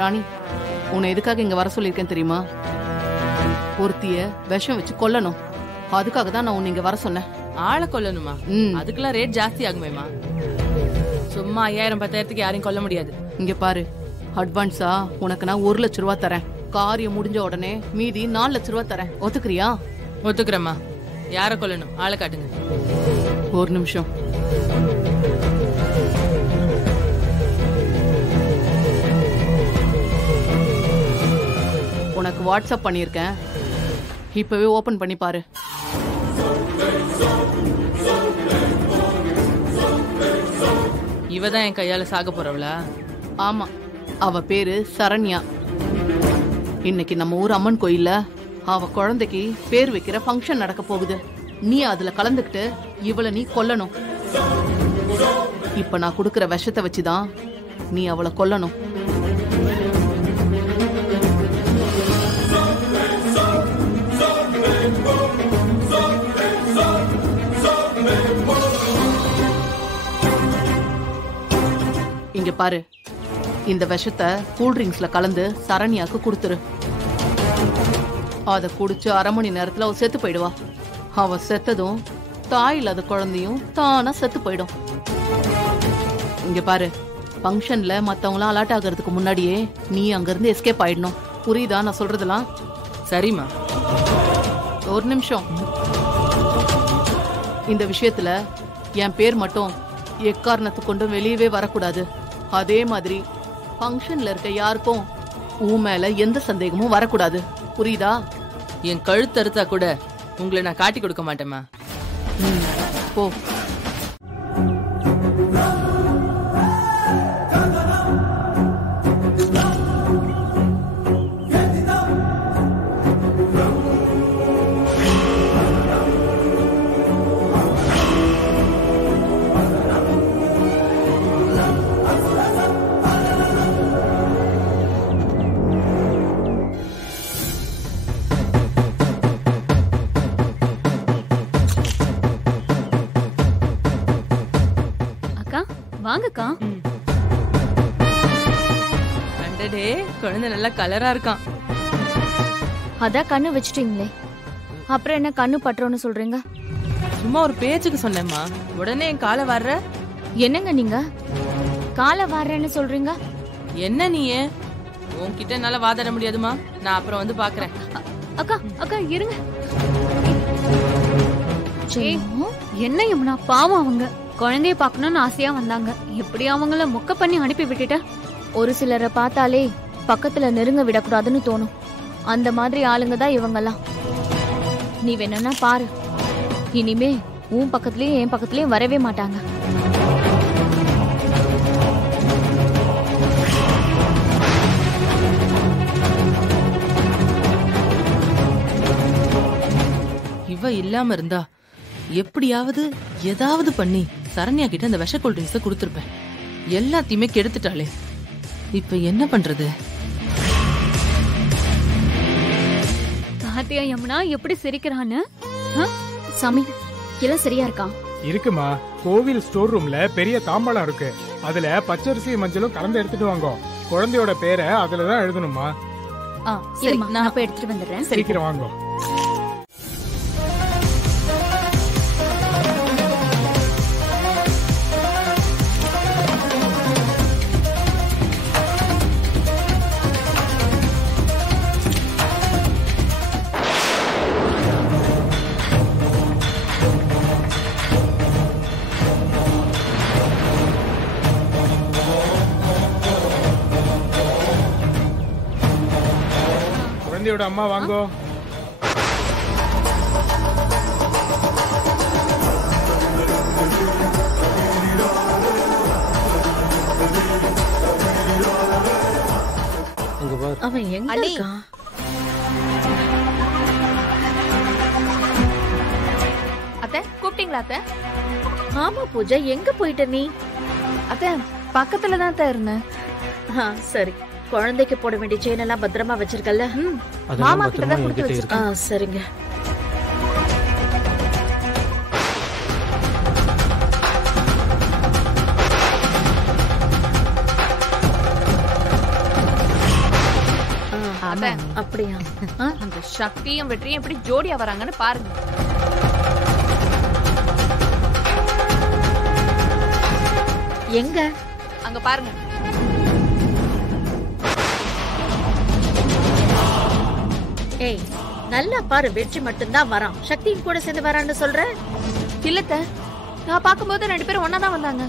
ராணி, உன்னை எதுக்காக இங்க வர சொல்லியிருக்கேன் தெரியுமா? ஒருத்திய விஷம் வச்சு கொல்லணும். அதுக்காக தான் நான் உன்னை இங்க வர சொன்னேன். ஆளை கொல்லணுமா? அதுக்கெல்லாம் ரேட் ஜாஸ்தி ஆகுமேமா. சும்மா 5000-10,000க்கு யாரையும் கொல்ல முடியாது. இங்க பாரு, அட்வான்ஸா உனக்கு நான் 1 லட்சம் ரூபா தரேன். காரியம் முடிஞ்ச உடனே மீதி 4 லட்சம் ரூபா தரேன். ஒத்துக்கிறியா? ஒத்துக்கிறேம்மா. யார கொல்லணும்? ஆளை காட்டுங்க. ஒரு நிமிஷம். உனக்கு வாட்ஸ்அப் பண்ணியிருக்கேன், இப்பவே ஓபன் பண்ணி பாரு. இவதான் என் கையால சாக போறவளா? ஆமா, அவ பேரு சரண்யா. இன்னைக்கு நம்ம ஊர் அம்மன் கோயில்ல அவ குழந்தைக்கு பேர் வைக்கிற ஃபங்க்ஷன் நடக்க போகுது. நீ அதுல கலந்துக்கிட்டு இவளை நீ கொல்லணும். இப்ப நான் கொடுக்கற விஷத்தை வச்சுதான் நீ அவளை கொல்லணும். இங்க பாரு, இந்த விஷத்தை கூல்ட்ரிங்க்ஸ்ல கலந்து சரண்யாக்கு கொடுத்துரு. அத குடிச்சு 1/2 மணி நேரத்துல அவ செத்து போயிடுவா. அவ செத்ததும் தாய் இல்லாத குழந்தையும் தானா செத்து போயிடும். இங்க பாரு, ஃபங்க்ஷன்ல மத்தவங்களாம் அலர்ட் ஆகிறதுக்கு முன்னாடியே நீ அங்க இருந்து எஸ்கேப் ஆயிடணும். புரியுதா நான் சொல்றதெல்லாம்? சரிம்மா. ஒரு நிமிஷம். இந்த விஷயத்துல என் பேர் மட்டும் எக்காரணத்து கொண்டும் வெளியவே வரக்கூடாது. அதே மாதிரி ஃபங்க்ஷன்ல இருக்க யாருக்கும் உன் மேல எந்த சந்தேகமும் வரக்கூடாது. புரியுதா? என் கழுத்தறுத்தா கூட உங்களை நான் காட்டி கொடுக்க மாட்டேம்மா. போ. வாங்கக்கா. அடடே, குழந்தை நல்லா கலரா இருக்கான். அதான் கண்ணு வச்சிட்டீங்களே, அப்புறம் என்ன கண்ணு பற்றோன்னு சொல்றீங்க? சும்மா ஒரு பேச்சுக்கு சொன்னேம்மா, உடனே என் காலை வர்ற. என்னங்க நீங்க காலை வர்றேன்னு சொல்றீங்க? என்ன நீயே? உன்கிட்ட என்னால வாதாட முடியாதுமா. நான் அப்புறம் வந்து பாக்குறேன். அக்கா அக்கா இருங்க. என்ன யமுனா, பாவம் அவங்க குழந்தைய பாக்கணும்னு ஆசையா வந்தாங்க. எப்படி அவங்கள மொக்க பண்ணி அனுப்பி விட்டுட்ட? ஒரு சிலரை பார்த்தாலே பக்கத்துல நெருங்க விடக்கூடாதுன்னு தோணும். அந்த மாதிரி ஆளுங்க தான் இவங்கெல்லாம். நீ வேணும்னா பாரு, இனிமே உன் பக்கத்துலயும் என் பக்கத்துலயும் வரவே மாட்டாங்க. இவ இல்லாம இருந்தா எப்படியாவது ஏதாவது பண்ணி சரண்யா கிட்ட அந்த விஷ கூல்ட்ரிங்க்ஸ கொடுத்திருப்பேன். எல்லாத்தையுமே கெடுத்துட்டாளே, இப்ப என்ன பண்றது? பாத்தியா யமுனா எப்படி சிரிக்கிறான்னு? சாமி, எல்லாம் சரியா இருக்கா? இருக்குமா. கோவில் ஸ்டோர் ரூம்ல பெரிய தாம்பாளம் இருக்கு. அதுல பச்சரிசி மஞ்சளும் கலந்து எடுத்துட்டு வாங்க. குழந்தையோட பேரை அதுலதான் எழுதணுமா. சரி, நான் போய் எடுத்துட்டு வந்துடுறேன். சீக்கிரம் வாங்க. குழந்தையோட அம்மா வாங்கோ. அவன் எங்க இருக்கான்? அத்தை கூப்பிட்டீங்களா? அத்தை. ஆமா பூஜா, எங்க போயிட்ட நீ? அத்தை பக்கத்துல தான் இருந்தேன். சரி, குழந்தைக்கு போட வேண்டிய செயின் எல்லாம் பத்திரமா வச்சிருக்கல? மாமா கிட்ட தான் கொடுத்து வச்சிருக்கேன். சரிங்க. அப்படியா? அந்த சக்தியும் வெற்றியும் எப்படி ஜோடியா வராங்கன்னு பாருங்க. எங்க? அங்க பாருங்க. ஏய், நல்லா பாரு, வெற்றி மட்டும்தான் வரான். சக்தியும் கூட சேர்ந்து வரான்னு சொல்ற? இல்லத்த, நான் பாக்கும்போது 2 பேரும் ஒன்னாதான் வந்தாங்க.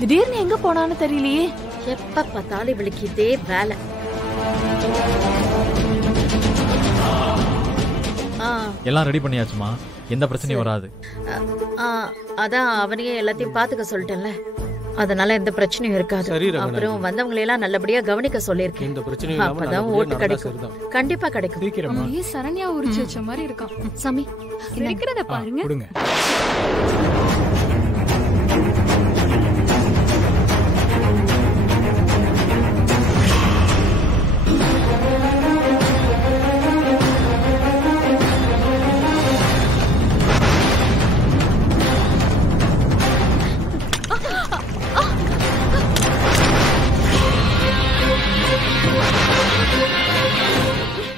திடீர்னு எங்க போனான்னு தெரியலையே. எப்ப பார்த்தாலும் இவளுக்கு இதே வேலை. எல்லாம் ரெடி பண்ணியாச்சுமா, எந்த பிரச்சனையும் வராது. அதான் அவனையே எல்லாத்தையும் பாத்துக்க சொல்லிட்டேன்ல, அதனால எந்த பிரச்சனையும் இருக்காது. அப்புறம் வந்தவங்களை எல்லாம் நல்லபடியா கவனிக்க சொல்லியிருக்கேன். அப்பதான் ஓட்டு கிடைக்கும். கண்டிப்பா கிடைக்கும். சரண்யா உரிச்சு வச்ச மாதிரி இருக்கான். சாமி இருக்கிறத பாருங்க. கொடுங்க.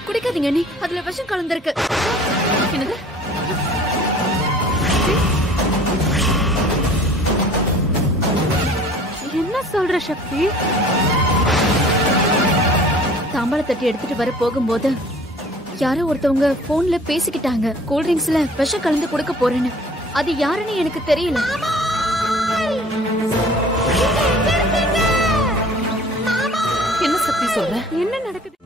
குடிக்காதீங்க நீ, அதுல விஷம் கலந்திருக்கு. என்னது? என்ன சொல்ற சக்தி? தாம்பாள தட்டி எடுத்துட்டு வர போகும்போது யாரோ ஒருத்தவங்க போன்ல பேசிக்கிட்டாங்க, கூல் ட்ரிங்க்ஸ்ல விஷம் கலந்து கொடுக்க போறேன்னு. அது யாருன்னு எனக்கு தெரியல. என்ன சக்தி சொல்ற? என்ன நடக்குது?